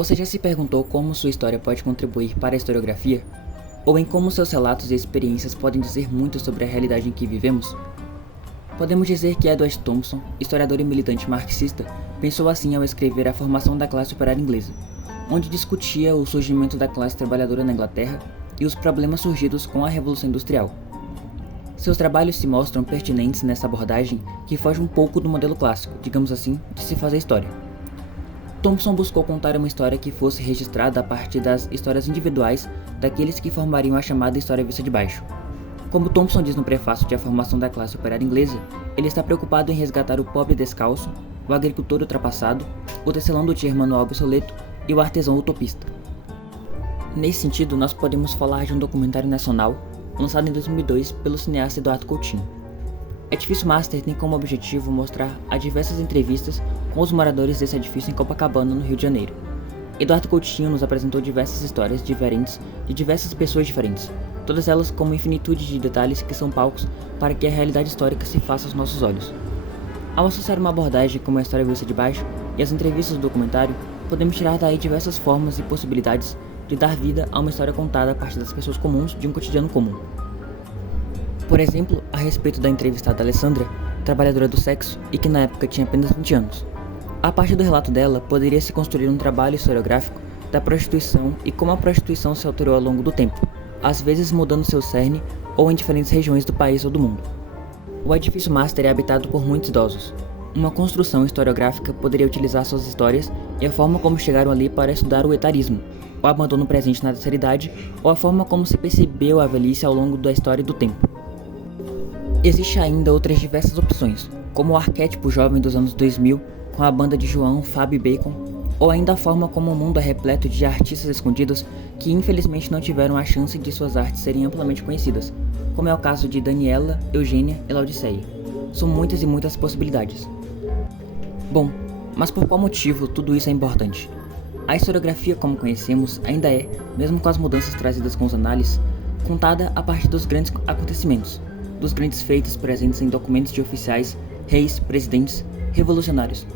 Você já se perguntou como sua história pode contribuir para a historiografia? Ou em como seus relatos e experiências podem dizer muito sobre a realidade em que vivemos? Podemos dizer que Edward Thompson, historiador e militante marxista, pensou assim ao escrever A Formação da Classe Operária Inglesa, onde discutia o surgimento da classe trabalhadora na Inglaterra e os problemas surgidos com a Revolução Industrial. Seus trabalhos se mostram pertinentes nessa abordagem que foge um pouco do modelo clássico, digamos assim, de se fazer história. Thompson buscou contar uma história que fosse registrada a partir das histórias individuais daqueles que formariam a chamada história vista de baixo. Como Thompson diz no prefácio de A Formação da Classe Operária Inglesa, ele está preocupado em resgatar o pobre descalço, o agricultor ultrapassado, o tecelão do tier manual obsoleto e o artesão utopista. Nesse sentido, nós podemos falar de um documentário nacional lançado em 2002 pelo cineasta Eduardo Coutinho. Edifício Master tem como objetivo mostrar a diversas entrevistas com os moradores desse edifício em Copacabana, no Rio de Janeiro. Eduardo Coutinho nos apresentou diversas histórias diferentes de diversas pessoas diferentes, todas elas com uma infinitude de detalhes que são palcos para que a realidade histórica se faça aos nossos olhos. Ao associar uma abordagem como a história vista de baixo e as entrevistas do documentário, podemos tirar daí diversas formas e possibilidades de dar vida a uma história contada a partir das pessoas comuns de um cotidiano comum. Por exemplo, a respeito da entrevistada Alessandra, trabalhadora do sexo e que na época tinha apenas 20 anos. A partir do relato dela, poderia se construir um trabalho historiográfico da prostituição e como a prostituição se alterou ao longo do tempo, às vezes mudando seu cerne ou em diferentes regiões do país ou do mundo. O edifício Master é habitado por muitos idosos. Uma construção historiográfica poderia utilizar suas histórias e a forma como chegaram ali para estudar o etarismo, o abandono presente na terceira idade ou a forma como se percebeu a velhice ao longo da história e do tempo. Existem ainda outras diversas opções, como o arquétipo jovem dos anos 2000, com a banda de João, Fábio e Bacon, ou ainda a forma como o mundo é repleto de artistas escondidos que infelizmente não tiveram a chance de suas artes serem amplamente conhecidas, como é o caso de Daniela, Eugênia e Laodiceia. São muitas e muitas possibilidades. Bom, mas por qual motivo tudo isso é importante? A historiografia como conhecemos ainda é, mesmo com as mudanças trazidas com os análises, contada a partir dos grandes acontecimentos, dos grandes feitos presentes em documentos de oficiais, reis, presidentes, revolucionários.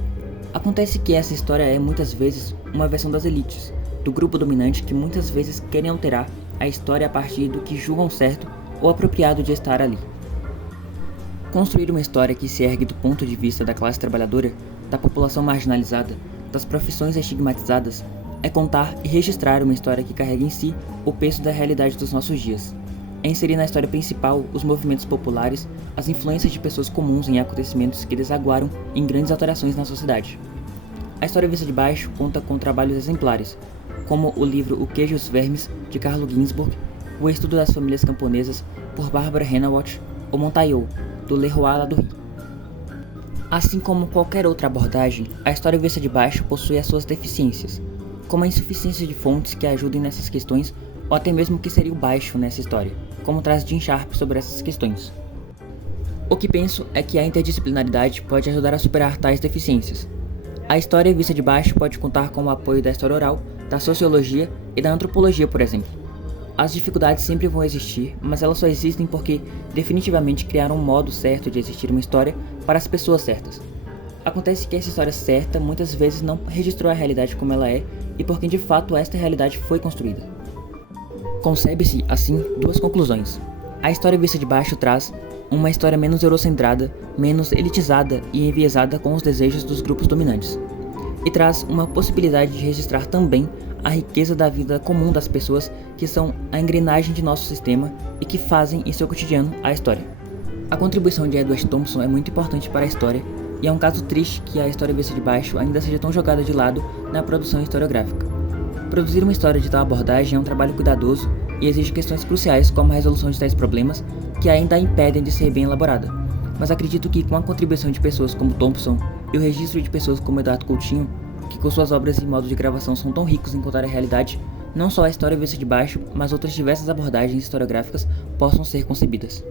Acontece que essa história é muitas vezes uma versão das elites, do grupo dominante que muitas vezes querem alterar a história a partir do que julgam certo ou apropriado de estar ali. Construir uma história que se ergue do ponto de vista da classe trabalhadora, da população marginalizada, das profissões estigmatizadas, é contar e registrar uma história que carrega em si o peso da realidade dos nossos dias. É inserir na história principal os movimentos populares, as influências de pessoas comuns em acontecimentos que desaguaram em grandes alterações na sociedade. A história vista de baixo conta com trabalhos exemplares, como o livro O Queijo e os Vermes, de Carlo Ginzburg, O Estudo das Famílias Camponesas, por Barbara Hennawat, ou Montaillot, do Leroy Ladurie. Assim como qualquer outra abordagem, a história vista de baixo possui as suas deficiências, como a insuficiência de fontes que ajudem nessas questões ou até mesmo o que seria o baixo nessa história, como traz Jim Sharp sobre essas questões. O que penso é que a interdisciplinaridade pode ajudar a superar tais deficiências. A história vista de baixo pode contar com o apoio da história oral, da sociologia e da antropologia, por exemplo. As dificuldades sempre vão existir, mas elas só existem porque definitivamente criaram um modo certo de existir uma história para as pessoas certas. Acontece que essa história certa muitas vezes não registrou a realidade como ela é e por quem de fato esta realidade foi construída. Concebe-se, assim, duas conclusões. A história vista de baixo traz uma história menos eurocentrada, menos elitizada e enviesada com os desejos dos grupos dominantes. E traz uma possibilidade de registrar também a riqueza da vida comum das pessoas que são a engrenagem de nosso sistema e que fazem em seu cotidiano a história. A contribuição de Edward Thompson é muito importante para a história e é um caso triste que a história vista de baixo ainda seja tão jogada de lado na produção historiográfica. Produzir uma história de tal abordagem é um trabalho cuidadoso e exige questões cruciais como a resolução de tais problemas que ainda a impedem de ser bem elaborada. Mas acredito que com a contribuição de pessoas como Thompson e o registro de pessoas como Eduardo Coutinho, que com suas obras e modos de gravação são tão ricos em contar a realidade, não só a história vista de baixo, mas outras diversas abordagens historiográficas possam ser concebidas.